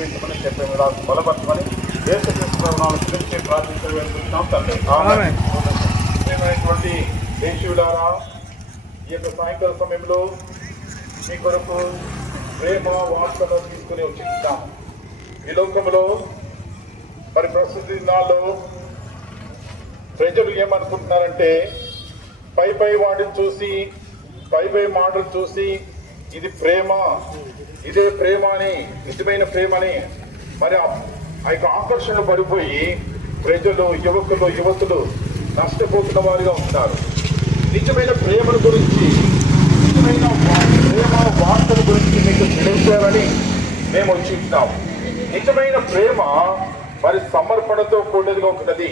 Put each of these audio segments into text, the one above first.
దీవించమని చెప్పే మీరు బలపరచమని దేశనాలు గురించి ప్రార్థించవేస్తున్నాం తండ్రి. ముఖ్యమైనటువంటి దేశీయులారా, ఈ యొక్క సాయంకాల సమయంలో మీ కొరకు ప్రేమ వార్తను తీసుకుని వచ్చిస్తాము. ఈ లోకంలో మరి ప్రస్తుత దినాల్లో ప్రజలు ఏమనుకుంటున్నారంటే పై వాటిని చూసి పై మాటలు చూసి ఇది ప్రేమ, ఇదే ప్రేమ అని, నిజమైన ప్రేమని మరి ఆ యొక్క ఆకర్షణ పడిపోయి ప్రజలు, యువతులు నష్టపోతున్న వారిగా ఉంటారు. నిజమైన ప్రేమల గురించి, నిజమైన ప్రేమ వార్తల గురించి మీకు తెలియజేయాలని మేము వచ్చినాం. నిజమైన ప్రేమ మరి సమర్పణతో కూడినదిగా ఉంటున్నది.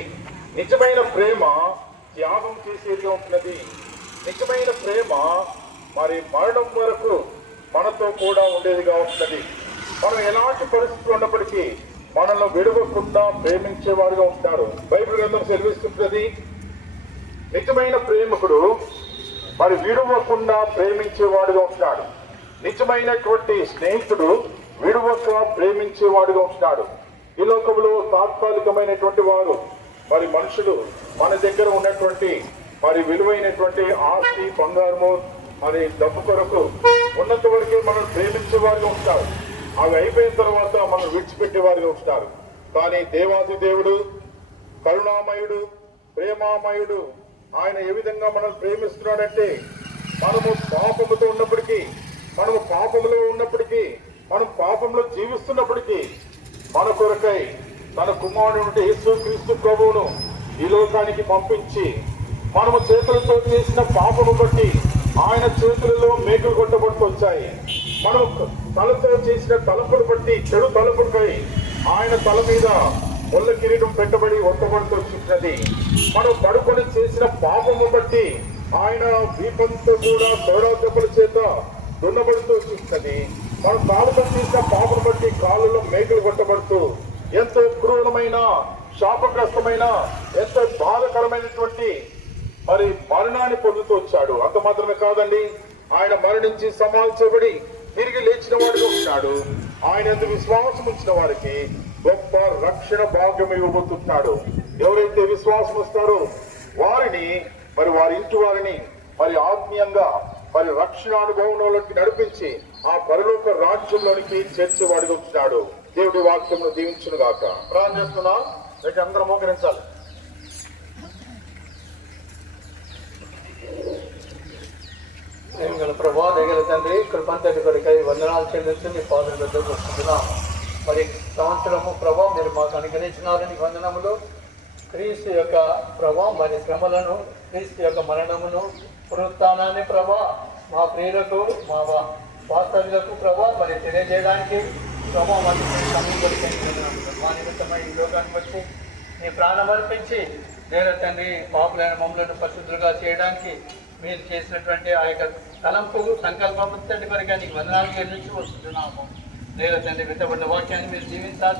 నిజమైన ప్రేమ త్యాగం చేసేదిగా ఉంటున్నది. నిజమైన ప్రేమ మరి మరణం వరకు మనతో కూడా ఉండేదిగా ఉంటున్నది. మనం ఎలాంటి పరిస్థితులు ఉన్నప్పటికీ మనల్ని విడవకుండా ప్రేమించేవారుగా ఉంటారు. బైబిల్ గ్రంథం సెలవిస్తున్నది, నిజమైన ప్రేమికుడు మరి విడవకుండా ప్రేమించేవాడుగా ఉంటాడు. నిజమైనటువంటి స్నేహితుడు విడవక ప్రేమించేవాడుగా ఉంటాడు. ఈ లోకంలో తాత్కాలికమైనటువంటి వారు మరి మనుషులు మన దగ్గర ఉన్నటువంటి మరి విలువైనటువంటి ఆస్తి, బంగారము, మరి డబ్బు కొరకు ఉన్నంత వరకే మనం ప్రేమించేవారుగా ఉంటారు. అవి అయిపోయిన తర్వాత మనం విడిచిపెట్టేవారుగా ఉంటారు. కానీ దేవాది దేవుడు కరుణామయుడు, ప్రేమామయుడు, ఆయన ఏ విధంగా మనం ప్రేమిస్తున్నాడంటే మనము పాపముతో ఉన్నప్పటికీ, మనము పాపములో ఉన్నప్పటికీ, మనం పాపంలో జీవిస్తున్నప్పటికీ మన కొరకై తన కుమారుడు యేసుక్రీస్తు ప్రభువును ఈ లోకానికి పంపించి మనము చేతులతో చేసిన పాపము బట్టి ఆయన చేతులలో మేకులు కొట్టబడుతూ వచ్చాయి. మనం తలతో చేసిన తలపులు బట్టి, చెడు తలపులపై ఆయన తల మీద ముళ్ళ కిరీటం పెట్టబడి ఒట్టబడుతూ వచ్చినది. మనం పడుకొని చేసిన పాపము బట్టి ఆయన దీపంతో కూడా సోడా దెబ్బల చేత దున్నబడుతూ వచ్చినది. మనం కాలుతో చేసిన పాపను బట్టి కాళ్ళలో మేకులు కొట్టబడుతూ ఎంతో క్రూరమైన, శాపగ్రస్తమైన, ఎంతో బాధకరమైనటువంటి మరి మరణాన్ని పొందుతూ వచ్చాడు. అంత మాత్రమే కాదండి, ఆయన మరణించి సమాధించబడి తిరిగి లేచిన వాడిగా ఉన్నాడు. ఆయన ఎందుకు విశ్వాసం ఉంచిన వారికి గొప్ప రక్షణ భాగ్యం ఇవ్వబోతున్నాడు. ఎవరైతే విశ్వాసం వస్తారో వారిని, మరి వారి ఇంటి వారిని మరి ఆత్మీయంగా మరి రక్షణ అనుభవంలోకి నడిపించి ఆ పరలోక రాజ్యంలోనికి చేర్చేవాడిగా వచ్చినాడు. దేవుడి వాక్యమును దీవించును గాక. ప్రార్థన చేస్తున్నా, రేపు అందరూ మోకరించాలి. గల ప్రభా, దయగల తండ్రి, కృపంతటి కొరకై వందనాలు చెల్లించి మీ పాదల వద్దకు వస్తున్నాం. మరి సంవత్సరము ప్రభా మీరు మాకు అనుగ్రహించినారని వందనములు. క్రీస్తు యొక్క ప్రభా మరి శ్రమలను, క్రీస్తు యొక్క మరణమును, పునరుత్థానాన్ని ప్రభా మా ప్రియులకు, మా వాస్తవ్యులకు ప్రభా మరి తెలియజేయడానికి ప్రభా మరి సమయం దొరికింది. మా నిమిత్తమై ఈ లోకాన్ని వచ్చి నీ ప్రాణం అర్పించి నేల తండ్రి పాపులైన మమ్మలను పరిశుద్ధులుగా చేయడానికి మీరు చేసినటువంటి ఆ యొక్క తలంపు, సంకల్పం తండ్రి కొరగా నీకు వందనాలు చెల్లించి వస్తున్నాము. నేల తండ్రి విత్తబడిన వాక్యాన్ని మీరు జీవించాలి.